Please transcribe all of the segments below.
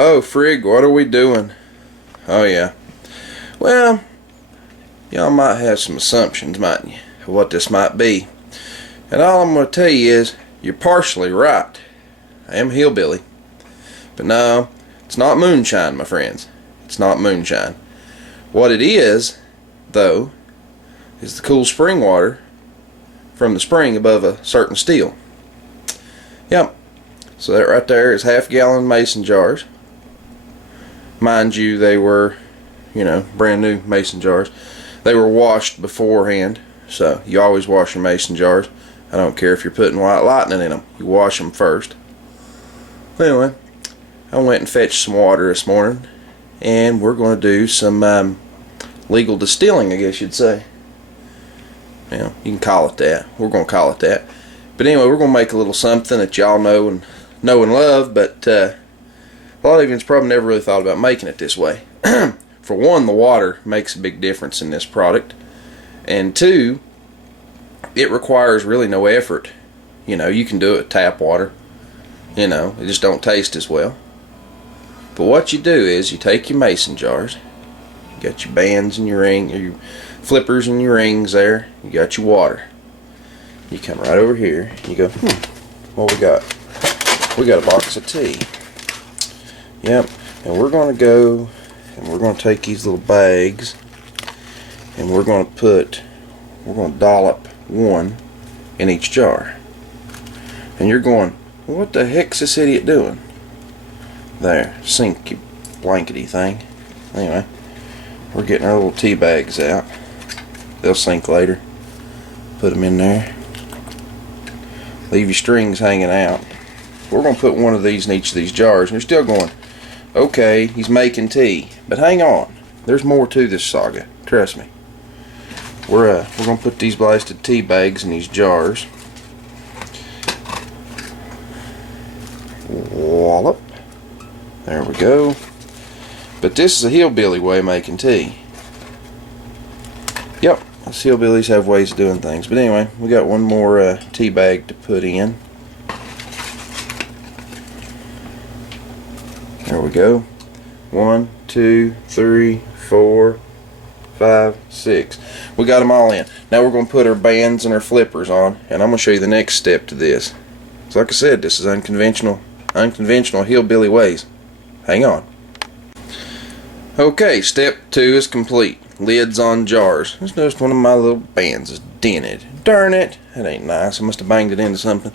Oh, frig, what are we doing? Oh, yeah. Well, y'all might have some assumptions, mightn't you, of what this might be. And all I'm going to tell you is, you're partially right. I am Hillbilly. But no, it's not moonshine, my friends. It's not moonshine. What it is, though, is the cool spring water from the spring above a certain still. Yep. So that right there is half-gallon mason jars. Mind you, they were, brand new mason jars. They were washed beforehand, so you always wash your mason jars. I don't care if you're putting white lightning in them. You wash them first. Anyway, I went and fetched some water this morning, and we're going to do some legal distilling, I guess you'd say. You can call it that. We're going to call it that. But anyway, we're going to make a little something that y'all know and love, but a lot of you probably never really thought about making it this way. For one, the water makes a big difference in this product, and two, it requires really no effort. You can do it with tap water. It just don't taste as well. But what you do is you take your mason jars, you got your bands and your your flippers and your rings there, you got your water. You come right over here, you go, what we got? We got a box of tea. Yep, and we're going to go and we're going to take these little bags and we're going to dollop one in each jar. And you're going, what the heck's this idiot doing? There, sink, you blankety thing. Anyway, we're getting our little tea bags out. They'll sink later. Put them in there. Leave your strings hanging out. We're going to put one of these in each of these jars, and you're still going, okay, he's making tea. But hang on, there's more to this saga. Trust me. We're going to put these blasted tea bags in these jars. Wallop. There we go. But this is a hillbilly way of making tea. Yep, us hillbillies have ways of doing things. But anyway, we got one more tea bag to put in. There we go. 1, 2, 3, 4, 5, 6. We got them all in. Now we're going to put our bands and our flippers on, and I'm going to show you the next step to this. So like I said, this is unconventional hillbilly ways. Hang on. Okay, step 2 is complete. Lids on jars. Just noticed one of my little bands is dented. Darn it. That ain't nice. I must have banged it into something.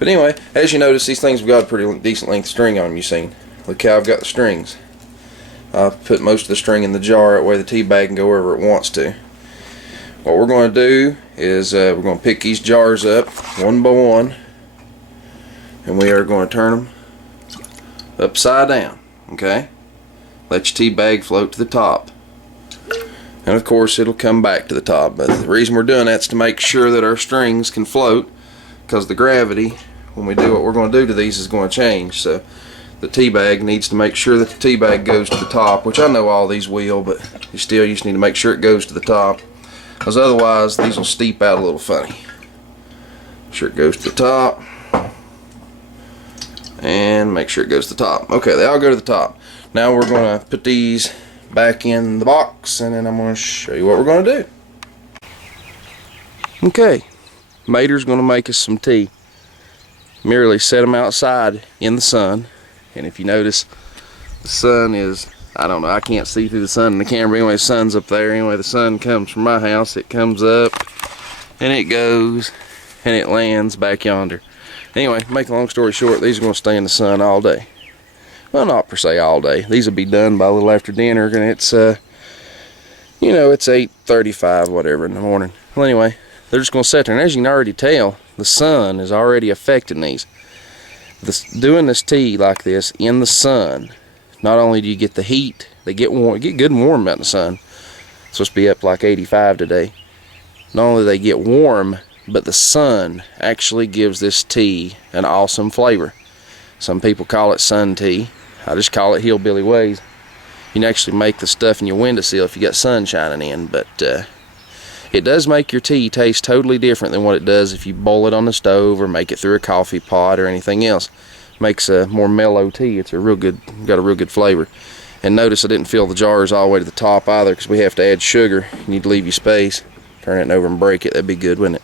But anyway, as you notice, these things have got a pretty decent length string on them, you seen. Look how I've got the strings. I've put most of the string in the jar, that way the tea bag can go wherever it wants to. What we're going to do is we're going to pick these jars up one by one, and we are going to turn them upside down. Okay? Let your tea bag float to the top. And of course it'll come back to the top, but the reason we're doing that is to make sure that our strings can float, because the gravity, when we do what we're going to do to these, is going to change. So the tea bag needs to make sure that the tea bag goes to the top, which I know all these will, but you just need to make sure it goes to the top, because otherwise these will steep out a little funny. Make sure it goes to the top, and make sure it goes to the top. Okay, they all go to the top. Now we're going to put these back in the box, and then I'm going to show you what we're going to do. Okay, Mater's going to make us some tea. Merely set them outside in the sun, and if you notice, the sun is, I don't know, I can't see through the sun in the camera. Anyway, the sun's up there. Anyway, the sun comes from my house. It comes up, and it goes, and it lands back yonder. Anyway, make a long story short, these are going to stay in the sun all day. Well, not per se all day. These will be done by a little after dinner, and it's it's 8:35 whatever in the morning. Well, anyway, they're just going to sit there, and as you can already tell, the sun is already affecting these. Doing this tea like this in the sun, not only do you get the heat, they get warm, get good and warm out in the sun. It's supposed to be up like 85 today. Not only do they get warm, but the sun actually gives this tea an awesome flavor. Some people call it sun tea. I just call it hillbilly ways. You can actually make the stuff in your windowsill if you got sun shining in, but it does make your tea taste totally different than what it does if you boil it on the stove or make it through a coffee pot or anything else. makes a more mellow tea. It's got a real good flavor. And notice I didn't fill the jars all the way to the top either, because we have to add sugar. You need to leave you space. Turn it over and break it. That'd be good, wouldn't it?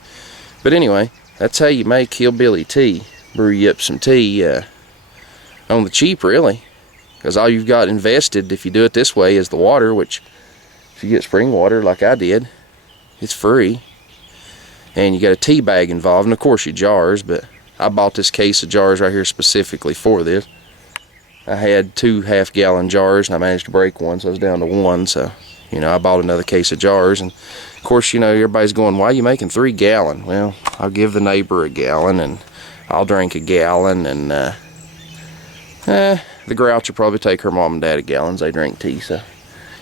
But anyway, that's how you make Hillbilly tea. Brew you up some tea on the cheap, really, because all you've got invested, if you do it this way, is the water, which if you get spring water like I did, it's free. And you got a tea bag involved, and of course your jars, but I bought this case of jars right here specifically for this. I had 2 half-gallon jars, and I managed to break one, so I was down to 1. So, I bought another case of jars. And, of course, everybody's going, why are you making 3 gallon? Well, I'll give the neighbor a gallon, and I'll drink a gallon, and the grouch will probably take her mom and dad a gallon. They drink tea, so.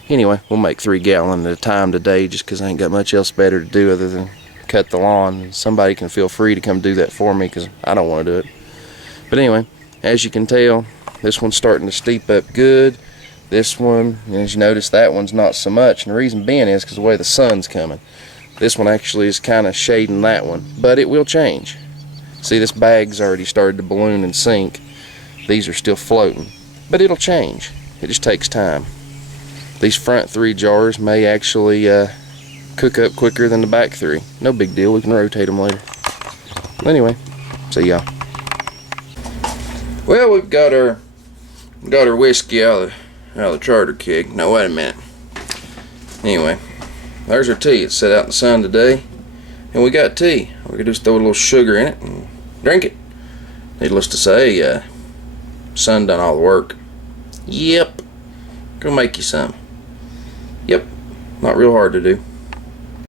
Anyway, we'll make 3 gallon at a time today, just because I ain't got much else better to do other than cut the lawn. Somebody can feel free to come do that for me, because I don't want to do it. But anyway, as you can tell, this one's starting to steep up good. This one, as you notice, that one's not so much. And the reason being is because the way the sun's coming. This one actually is kind of shading that one. But it will change. See, this bag's already started to balloon and sink. These are still floating. But it'll change. It just takes time. These front 3 jars may actually cook up quicker than the back 3. No big deal. We can rotate them later. Anyway, see y'all. Well, we've got our whiskey out of the charter keg. No, wait a minute. Anyway, there's our tea. It's set out in the sun today, and we got tea. We can just throw a little sugar in it and drink it. Needless to say, sun done all the work. Yep. Go make you some. Yep. Not real hard to do.